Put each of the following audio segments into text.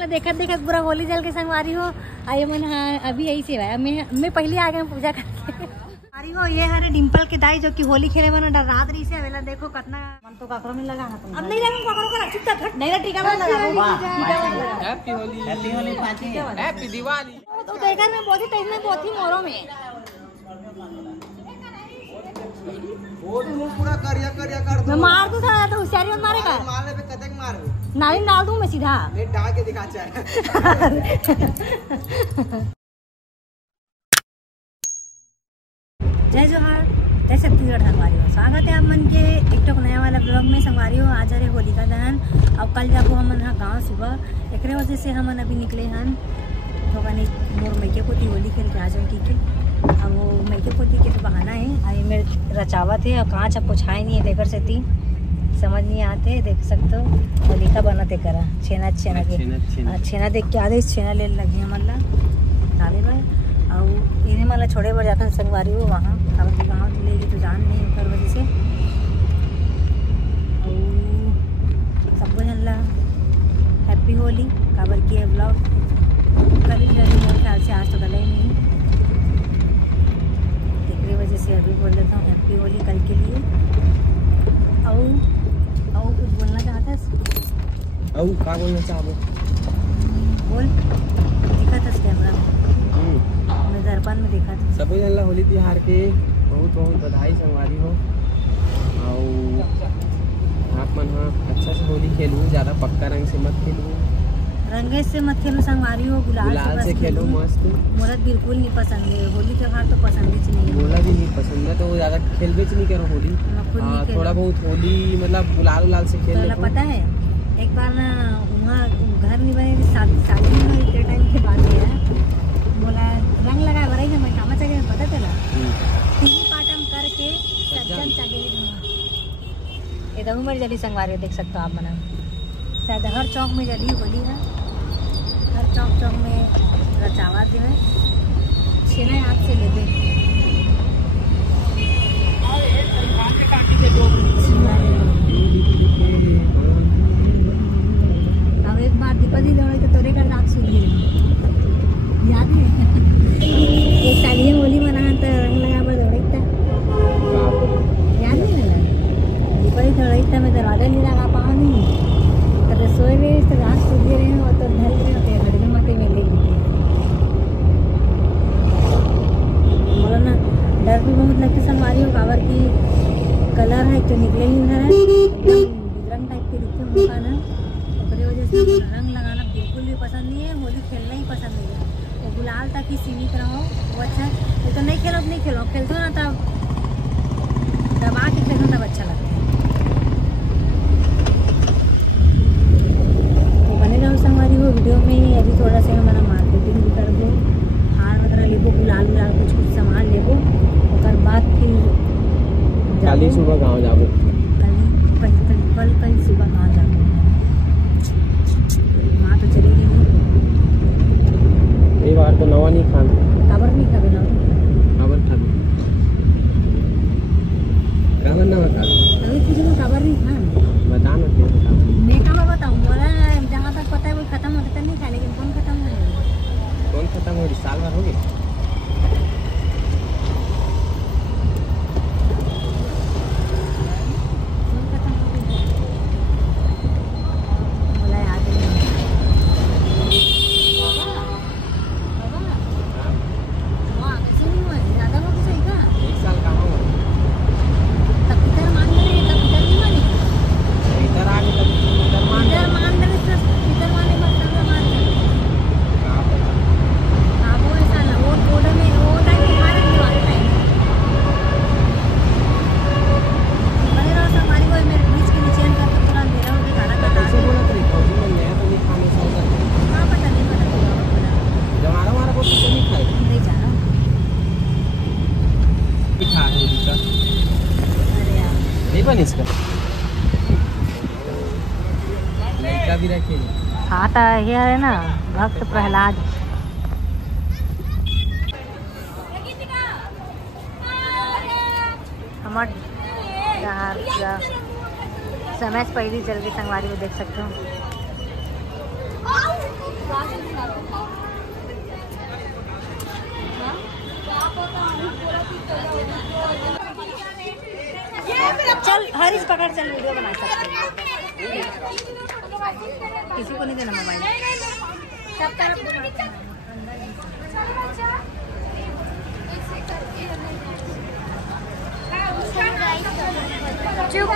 वाला देखत देखत पूरा होली जल के संगवारी हो आये मन। हाँ अभी यही से है, मैं पहले आ गए पूजा करके अरे हो। ये हरे डिम्पल के दाई जो कि होली खेले मन डर रात रही से वेला देखो कितना मन तो काकरो में लगा तुम अब नहीं लगा काकरो का चुपचाप हट नहीं टीका में लगा happy Holi happy Holi happy Diwali. तो देखकर मैं बहुत ही तेज में बहुत ही मोरो में पूरा करिया करिया कर दो। मैं मार दूं था तो होशियारी मत मारेगा। मारने पे कतक मारो नाली डाल दूं मैं सीधा ले डाल के दिखा चाहे। जय जोहार जय छत्तीसगढ़ संगवारी हो। स्वागत है आप मन के टिकटॉक नया वाला ब्लॉग में संगवारी हो। आज रहे होलिका दहन अब कल जाबो हमन हाँ गाँव सुबह एक वजह से हमन अभी निकले हन तो मोर मैके पोती होली खेल के आ जाए की अब वो मैके पोती के तो बहाना है आई मेरे रचावत है और काँच अब पुछाए नहीं है देकर से थी समझ नहीं आते देख सकते हो होलिका बनाते करा छेना छेना के छेना देख के आधे छेना ले लगी हमला डाले भाई और इन्हें मला छोड़े बढ़ जाता है संगवारी हो वहाँ अब गाँव लेगी तो जान नहीं कर वजह से और सबको जनला हैप्पी होली काबर की है ब्लॉग कल ही मेरे ख्याल से आज तो गले ही नहीं देखने वजह से अभी बोल देता हूँ हैप्पी होली कल के लिए। और कुछ बोलना चाहता है क्या बोलना चाहो बोल दिखा था कैमरा में मैं दर्पण में देखा था। सभी जनला होली त्योहार के बहुत बहुत बधाई संगवारी हो और आप मन हाँ अच्छा से होली खेलूँ ज़्यादा पक्का रंग से मत खेलूँ रंगे से मत खेलो संगवारी हो गुलाल से खेलो मस्त। मोला बिल्कुल नहीं पसंद है होली त्योहार तो पसंद ही नहीं है। मोला भी नहीं पसंद है तो ज़्यादा खेल भी नहीं करो होली थोड़ा बहुत होली मतलब गुलाल उलाल से खेल ले। पता है एक बार ना वहाँ घर नहीं बने शादी में इतने टाइम के बाद है बोला रंग लगा बराई ना मैं कामा चाहिए पता चला तीन पाटम करके सज्जन चाहिए एकदम मेरी जली संगवारी देख सकते हो आप मना शायद हर चौक में जली होली है हर चौक में रचावा जो है छेना हाथ से लेते अब एक बार दीपावली दौड़े तो तोरे का रात सुन याद है एक सालिए होली मना तो रंग लगा पर दौड़े याद नहीं लगा दीपावली दौड़े था मैं दरवाजा नहीं लगा पाऊँ नहीं रसोई में तो रात सूझे रहे हैं और तो धल रहे होते हैं हड़के मते में ले बोला ना डर भी बहुत लगती संगवारी हो काबर की कलर है तो निकले नहीं उधर है रंग टाइप के दिखते मुँह ना उसकी वजह से रंग लगाना बिल्कुल भी पसंद नहीं है होली खेलना ही पसंद नहीं है वो गुलाल तक ही सीमित रहो वो अच्छा है तो नहीं खेलो नहीं खेलो खेलते हो ना तब दबा के खेलो तब अच्छा लगता है। संगवारी हो वीडियो में अभी थोड़ा सा हमारा मार्केटिंग भी कर दो हार वगैरह लेबो गुलाल उलाल कुछ कुछ सामान लेबो और बाद फिर कल सुबह गाँव जाबो कल सुबह गाँव जाबो माँ तो चलेगी नहीं ये बार तो नवा नहीं खाना काबर नहीं खाबे ना काबर खाबे काबर ना बता अभी कुछ तो काबर नहीं खान बता ना क्या बता मैं काबर बताऊँ बोला जहाँ तक पता है वो खत्म होता तो नहीं खाए लेकिन कौन खत्म हो कौन खत्म हो रही साल भर हो गई इसका लड़का भी रखे हाँ तो ये है ना भक्त प्रहलाद हमारे समय से पहले चल के संगवारी को देख सकते हो चल हरीश पकड़, चल वीडियो बना सकते हैं। किसी को नहीं देना मोबाइल, सब तरफ चुप।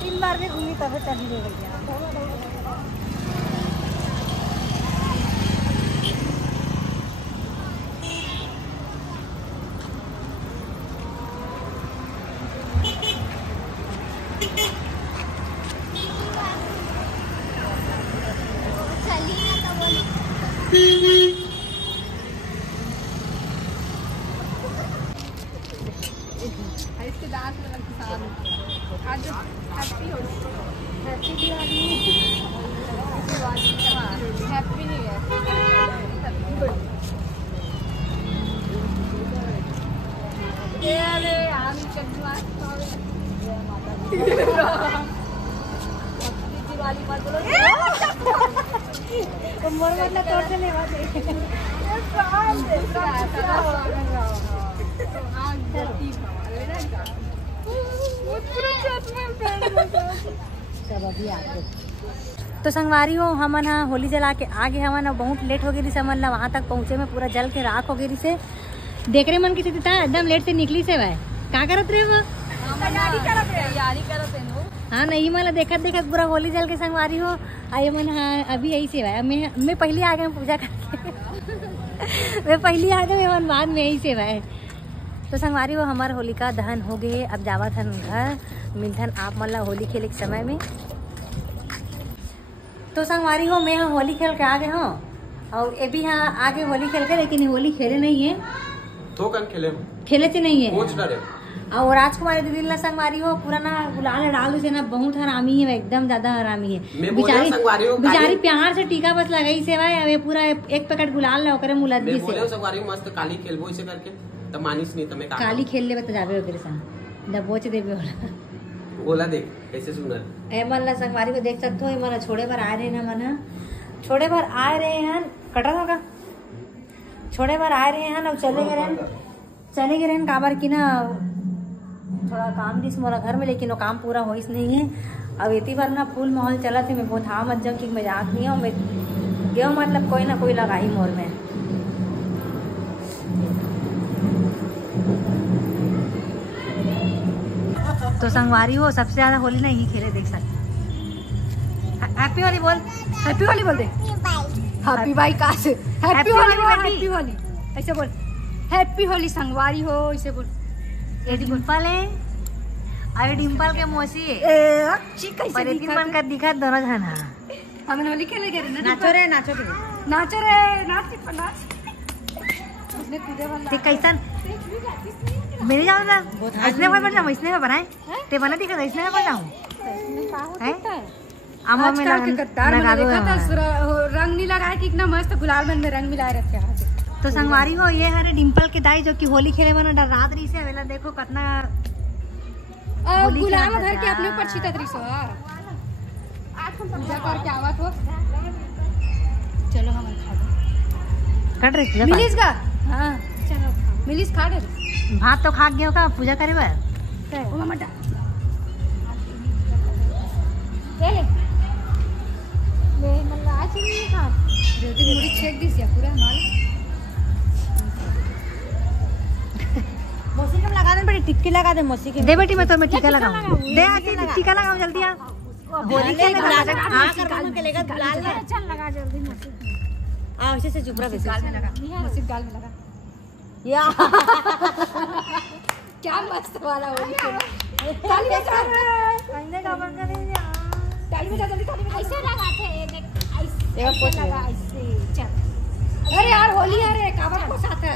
तीन बार भी घूमी तब चली गई। इसके दांत में किसान आज हैप्पी हो, happy Diwali, happy new year. अरे हम दिवाली मत बोलो, मोर मतलब तोड़ से नहीं बात तो संगवारी हो हमन हाँ होली जला के आगे हमन बहुत लेट हो गई हमन ला वहाँ तक पहुँचे में पूरा जल के राख हो गई से देख रहे मन की था एकदम लेट से निकली से भाई क्या करत रहे वो तैयारी करत है। हाँ नहीं मतलब देखत देखत पूरा होली जल के संगवारी हो आई मन हाँ अभी यही से भाई मैं पहले आ गए पूजा करके मैं पहले आ गए मन बाद में यही से भाई। तो संगवारी हो हमारा होलिका दहन हो गए, अब जावत हन घर मिलथन आप मन ला होली खेले के समय में। तो संगवारी हो मैं होली खेल के आ गए हो और ये भी हाँ आगे होली खेल के, लेकिन होली खेले नहीं है तो कन खेले से नहीं है। पूछ डरे और राजकुमारी दीदी ला संगवारी हो पुराना गुलाल डाल से ना बहुत हरामी है, एकदम ज्यादा हरामी है बेचारी प्यार से टीका बस लगाई से भाई पूरा एक पैकेट गुलाल ला करे मुला दी से संगवारी मस्त काली खेलबो इसे करके त मानिस नहीं तमे काली खेल ले बता जावे ओकरे संग दबोच देबे होला बोला देख कैसे सुनल ए मन ला संगवारी को देख सकते हो मन छोड़े भर आए रहे ना मन छोड़े भर आए रहे हैं कटल होगा छोड़े भर आए रहे हैं और चले गए हैं काबर की ना थोड़ा काम दिस मोरा घर में, लेकिन वो काम पूरा होइस नहीं है। अब इतनी बार ना फुल माहौल चला थे मैं बहुत हाँ मत जाऊँ कि मजाक नहीं हूँ मैं गेहूँ मतलब कोई ना कोई लगा ही मोर में। तो संगवारी हो सबसे ज्यादा होली नहीं खेले देख सकते। हैप्पी होली बोल, हैप्पी होली बोल दे, हैप्पी बाई का से हैप्पी होली, हैप्पी होली ऐसे बोल, हैप्पी होली संगवारी हो ऐसे बोल। ये डिम्पल है अरे डिम्पल के मौसी है पर इतनी मन कर दिखा दोनों जन। हम होली खेले गए ना, नाचो रे नाच कैसन मेरे जाओ ना इसने कोई मतलब इसने में बनाए ते बना दिखा इसने में बनाऊं आम में आजकल के गद्दार मैंने देखा था रंग नहीं लगाए कि इतना मस्त गुलाल में रंग मिलाए रखे आज। तो संगवारी हो ये हरे डिम्पल के दाई जो कि होली खेले में डर रात रही से वेला देखो कितना गुलाल घर के अपने ऊपर छिटत रही सो। आज हम पूजा करके आवत हो, चलो हम खा दो। कट रही मिलिस का हां चलो मिलिस खा दे। भात तो खा गयो का पूजा करे बा ओ मामा ले मला आज नहीं खा रेती मुड़ी छेक दिस या पूरा माल मौसी के लगा दे बेटी, टिक्की लगा दे मौसी के। दे बेटी मैं तो मैं टीका लगाऊं। दे आती टीका लगाओ जल्दी आ। होली के लगा हां करवा के लेगा गुलाल ले। चल लगा जल्दी मौसी। आ ऐसे से चुप रह बेटी। गाल में लगा मौसी गाल में लगा। या क्या मस्त वाला होली खेला। ताली बजा अंदे का बंद कर दे। ताली बजा जल्दी ताली बजा। ऐसे लगाते हैं देख एक ऐसे लगा ऐसे। चल अरे यार होली है रे काबर को साथ है।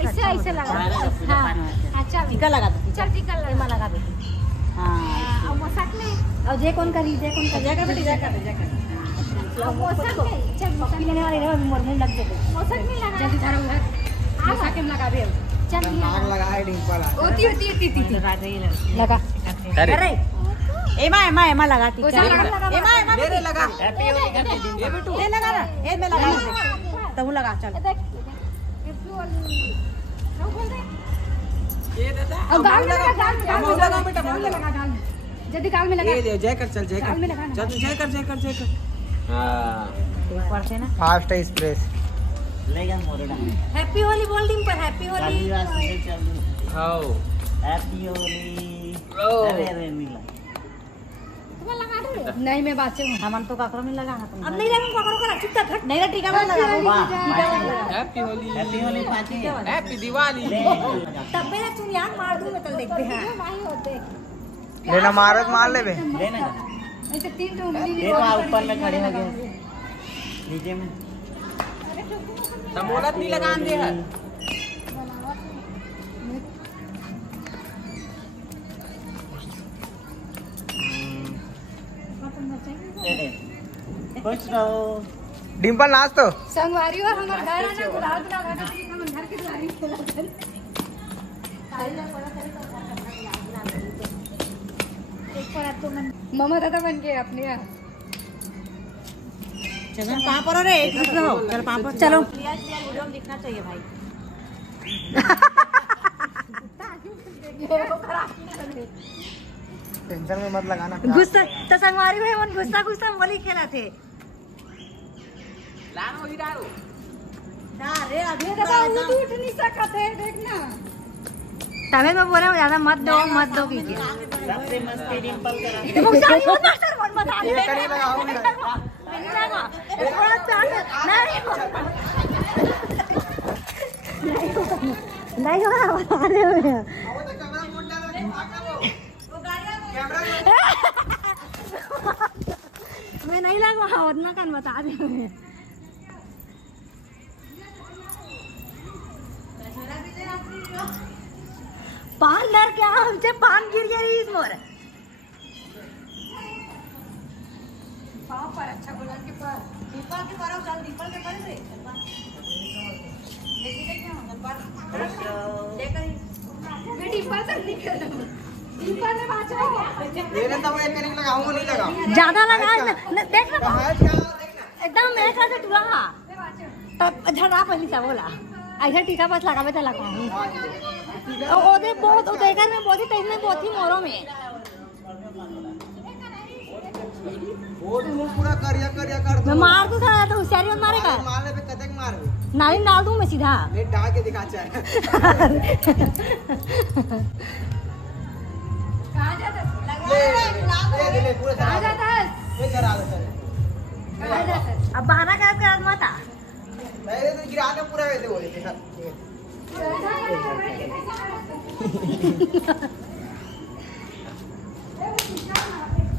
ऐसे ऐसे लगा। हां चल टीका लगा दे। चल टीका लगा दे। हां और मसाक में और जे कौन करी जे कौन कर जाकर बेटी जाकर मसाक में चल पप्पी लेने वाले रे मोर मुंह लग गए। मसाक में लगा जल्दी धरो उधर मसाक में लगा दे। चल आग लगाए डिम्पल होती लगा अरे एमा लगा टीका। एमा ले लगा। हैप्पी होली कर दे ये बेटू ये लगा ना ए में लगा तब लगा चल हैप्पी होली नो बोल दे ये दादा अब गाल में लगा गाल लगा बेटा में लगा गाल में जल्दी गाल में लगा ये दे जय कर चल जय गाल में लगा कर चल जय कर हां एक बार से ना फास्ट एक्सप्रेस लेगा मोरडा हैप्पी होली बोल डिम्पल हैप्पी होली। हां हैप्पी होली। अरे अरे मिला नहीं मैं बात से हमन तो काकरो में लगाना तुम अब नहीं लगा काकरो का चुपचाप हट नहीं टीका में लगा हैप्पी होली पाची हैप्पी दिवाली तब मैं चुनियान मार दूं मैं तो देखते हैं नहीं होते लेना मारत मार लेबे लेना ऐसे तीन उंगली ये तो ऊपर में खड़े हो गए नीचे में तमोलत नहीं लगान दे है कुछ रहो डिम्पल नाच तो संगवारी और हमारे घर आना गुलाल लगा के हम घर के दुआरी खेला कर एक पर तो मन मम्मा दादा बन गए अपने आप चलो कहां पर हो रे एक मिनट रहो चल वहां पर चलो वीडियो में दिखना चाहिए भाई। टेंशन में मत लगाना गुस्सा तो संगवारी में मन गुस्सा होली खेला थे लान होली डालो ना रे अभी दादा उठ नहीं सकते देखना तभी मैं बोल रहा हूँ ज्यादा मत दो कीजिए सबसे मस्त डिंपल करा ये करी लगाओ नहीं होगा बता रहे हो मैं नहीं लगा उतना कान बता रहे हो पान डर क्या हमसे पान गिर गया इस मोर पर अच्छा गुलाल के पर दीपल के पर चल दीपल के पर से डिंपल तक नहीं कर डिंपल में बात है मेरे तो मैं करी लगाऊंगा नहीं लगाऊं ज्यादा लगा देख ना एकदम मेरे साथ टूरा तब झड़ा पहली सा बोला ऐसा टीका बस लगावे तो लगा ओदे बहुत ओदेकर में बहुत ही तेज में बहुत ही मोरो में वो पूरा करिया कर मैं दो मार दूं था तो होशियारी मत मारेगा मारने पे कतक मार नाली डाल दूं मैं सीधा ले डाल के दिखा चाहे कहां जाता ले पूरा कहां जाता है ये करा दे कहां जाता है अब बहाना कर मत आ पहले तो गिरा के पूरा वैसे बोले थे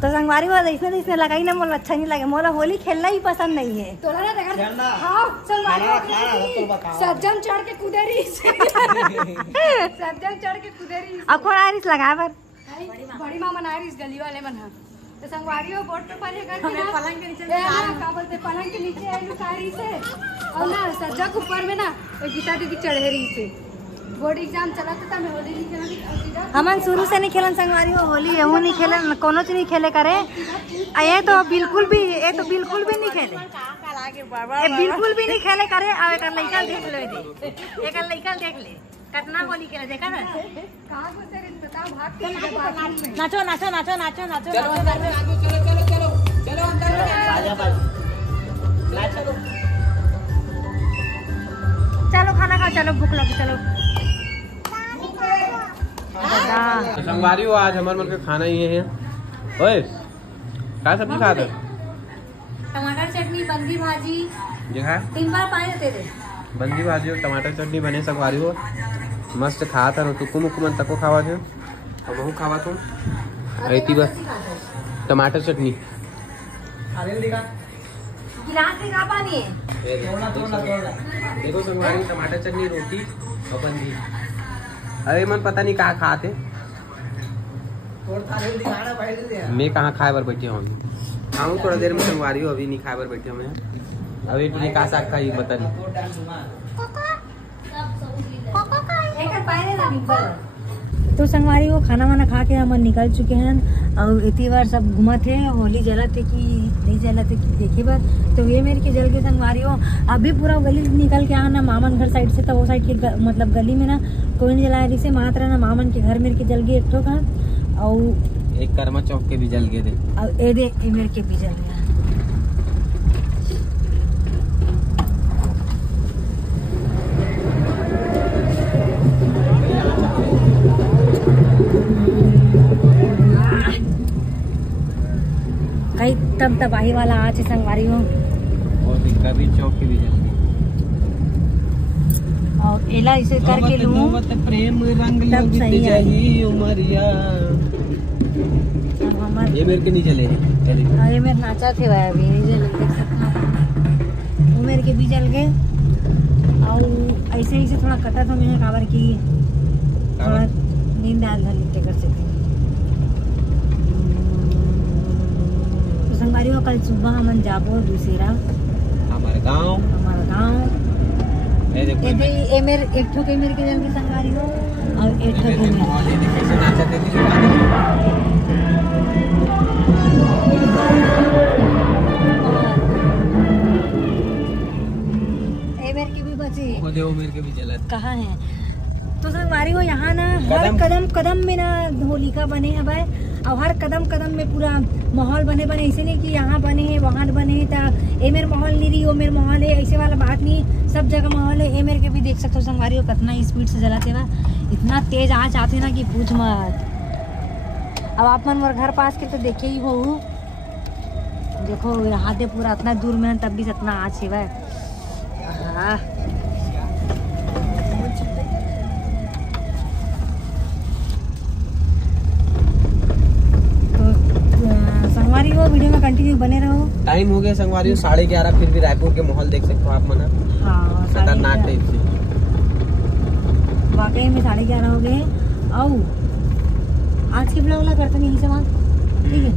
तो संगवारी वाला इसमें लगाई ना मोला अच्छा नहीं लगे मोला होली खेलना ही पसंद नहीं है तोला ना देखा खेलना। हां चल खाना तो बताओ सज्जन चढ़ के कुदेरी सज्जन चढ़ के कुदेरी अब कौन आरिस लगा पर बड़ी मामा नारिस गली वाले मन तो संगवारियों बोर्ड पे पहले करके हमें ना पलंग के नीचे का बोलते पलंग के नीचे आई लुकारी से और ना सज्जा के ऊपर में ना गीता दीदी चढ़े रही से बोर्ड एग्जाम चला था मैं होली नहीं खेला हमन शुरू से नहीं खेलन संगवारी हो होली एहू नहीं खेलन कोनो चीज नहीं खेले करे ये तो बिल्कुल भी नहीं खेले ये बिल्कुल भी नहीं खेले करे अब एक लड़का देख ले एक लड़का देख ले कितना होली खेले देखा ना कहां को तेरे बताओ भाग के नाचो नाचो नाचो नाचो नाचो चलो अंदर बाजा बाजा ला चलो चलो खाना खाओ चलो भूख लगी चलो तो संगवारी हो आज हमारे मन के खाना ये है ओए क्या सब्जी खाते टमाटर चटनी बंदी भाजी देखा 3 बार पानी देते थे बंदी भाजी और टमाटर चटनी बने संगवारी हो मस्त खा था तो कुम कुमन तको खावा थे और बहु खावा तुम रहती बस टमाटर चटनी गिलास में का पानी है देखो संगवारी टमाटर चटनी रोटी और बंदी अरे मन पता नहीं कहाँ खाते मैं कहाँ खाए बर बैठे हूँ खाऊँ थोड़ा देर में संगवारी हो अभी नहीं खाए बर बैठे हूँ अभी तुमने कहा साग खाई बता तो संगवारी वो खाना वाना खा के हम निकल चुके हैं और इतनी बार सब घुमा थे होली जला थे कि नहीं जला थे कि देखे बार तो ये मेरे के जल के संगवारी हो अभी पूरा गली निकल के आना मामन घर साइड से तो वो साइड के मतलब गली में ना कोई नहीं जलाया जिसे मात्र ना मामन के घर मेरे के जल गए एक ठो का और एक कर्मा चौक के भी जल गए थे और ए मेरे के भी जल गया कई तब तबाही वाला आज है संगवारी हो और कभी चौक के भी जल गए और एला इसे करके लूं प्रेम रंग तब सही जाही उमरिया अब हमार ये मेरे के नहीं जले ये मेरे नाचा थे भाई अभी नहीं जल देख सकते हैं। वो मेरे के भी जल गए और ऐसे ही से थोड़ा कटा था मैंने काबर की थोड़ा नींद आल धर कर सके तो संगवारी हो कल सुबह हम जाबो दूसरा हमारा गांव ए मेरे एक ठो के मेरे के जल के संगवारी हो और एक ठो के मेरे के भी बचे मेरे के भी जला कहाँ है तो संगवारी हो यहाँ ना हर कदम में ना होलिका बने हैं भाई और हर कदम में पूरा माहौल बने ऐसे नहीं कि यहाँ बने हैं वहाँ बने हैं ए मेरे माहौल नहीं रही वो मेरे माहौल है ऐसे वाला बात नहीं सब जगह माहौल है ए मेरे के भी देख सकते हो संगवारी हो कितना स्पीड से जलाते हुआ इतना तेज आँच आते ना कि पूछ मत अब आप मन मोर घर पास के तो देखे ही हो देखो यहाँ से पूरा इतना दूर में तब भी इतना आँच है भाई हाँ संगवारी हो वीडियो में कंटिन्यू बने रहो टाइम हो गया संगवारी हो 11:30 फिर भी रायपुर के माहौल देख सकते हो आप मना हाँ खतरनाक टाइप से वाकई में 11:30 हो गए और आज के ब्लॉग ला करते यहीं समाप्त ठीक है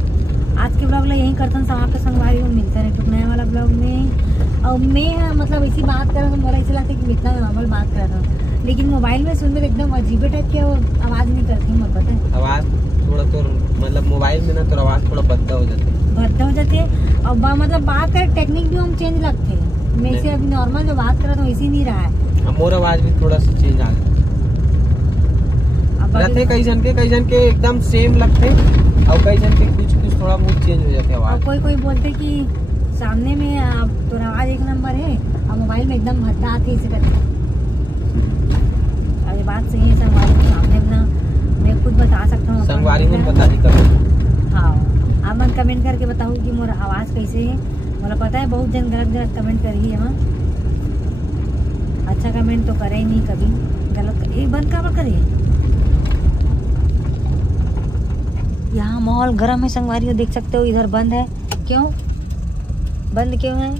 आज के ब्लॉग ला यहीं करते समाप्त संगवारी हो मिलते रहे टुक नया वाला ब्लॉग में और मैं मतलब ऐसी बात कर रहा हूँ बोला ऐसा लगता है कि इतना नॉर्मल बात कर रहा हूँ लेकिन मोबाइल में सुनने में एकदम अजीबे टाइप की आवाज़ नहीं करती हूँ पता है आवाज़ थोड़ा तो मतलब मोबाइल में ना तो आवाज़ थोड़ा बद्दा हो जाती है और मतलब बात कर टेक्निक भी हम चेंज लगते हैं मैं से अभी नॉर्मल जो बात कर रहा हूँ ऐसी नहीं रहा है मोर आवाज़ भी थोड़ा सा चेंज आ गया कई जन के एकदम सेम लगते और कई जन के कुछ थोड़ा बहुत चेंज हो जाते हैं आवाज़ कोई बोलते कि सामने में तो आवाज़ एक नंबर है और मोबाइल में एकदम भद्दा आती है इसे करके अरे बात सही है संगवारी के सामने ना मैं खुद बता सकता हूँ संगवारी में बता दी कमेंट हाँ आप मन कमेंट करके बताओ कि मोर आवाज़ कैसे है मुझे पता है बहुत जन गलत कमेंट करी है वहाँ अच्छा कमेंट तो करे ही नहीं कभी गलत ये बंद कहाँ पर करिए यहाँ माहौल गर्म है संगवारी देख सकते हो इधर बंद है क्यों बंद क्यों है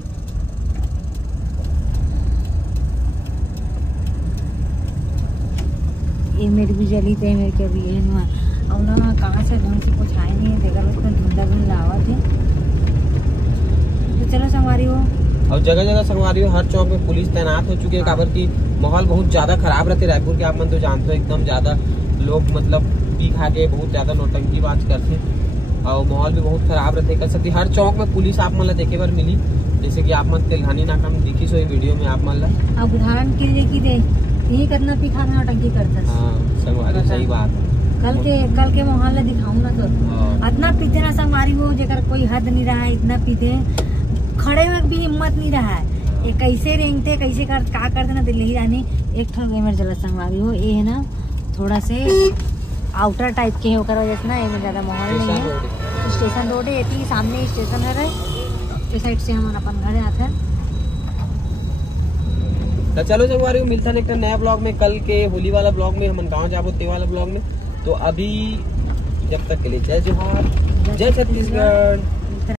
ये मेरी भी जली थे मेरे के भी है और ना कहाँ से ढंग से कुछ आए नहीं है देखा लोग तो धुंधला और जगह जगह संगवारी हर चौक में पुलिस तैनात हो चुके हैं। काबर की माहौल बहुत ज्यादा खराब रहते रायपुर के, आप मन तो जानते हो एकदम ज्यादा लोग मतलब पी खा के बहुत ज्यादा नौटंकी बाज करते और माहौल भी बहुत खराब रहते। कर सकती हर चौक में पुलिस आप मन देखे बार मिली, जैसे कि आप मन तेलघानी नाका में दिखी सो वीडियो में आप मन ला। अब उदाहरण के लिए कि यही करना पी खा नौटंकी करता। हाँ संगवारी सही बात है। कल के माहौल ला दिखाऊं ना तो इतना पीते ना संगवारी हो जेकर कोई हद नहीं रहा है, इतना पीते खड़े में भी हिम्मत नहीं रहा है। ये कैसे रेंगते कैसे का करते ना दिल्ली जाने। एक ठो गेमर जला संगवारी हो ये है ना थोड़ा से आउटर टाइप के है ओकर वजह से ना एमे ज्यादा माहौल नहीं है। स्टेशन रोड है इतनी सामने स्टेशन है, इस साइड से हम अपन घर आते हैं। तो चलो संगवारी मिलता है एक नया ब्लॉग में, कल के होली वाला ब्लॉग में हम गाँव जाबो ते वाला ब्लॉग में। तो अभी जब तक के लिए जय जोहार, जय छत्तीसगढ़।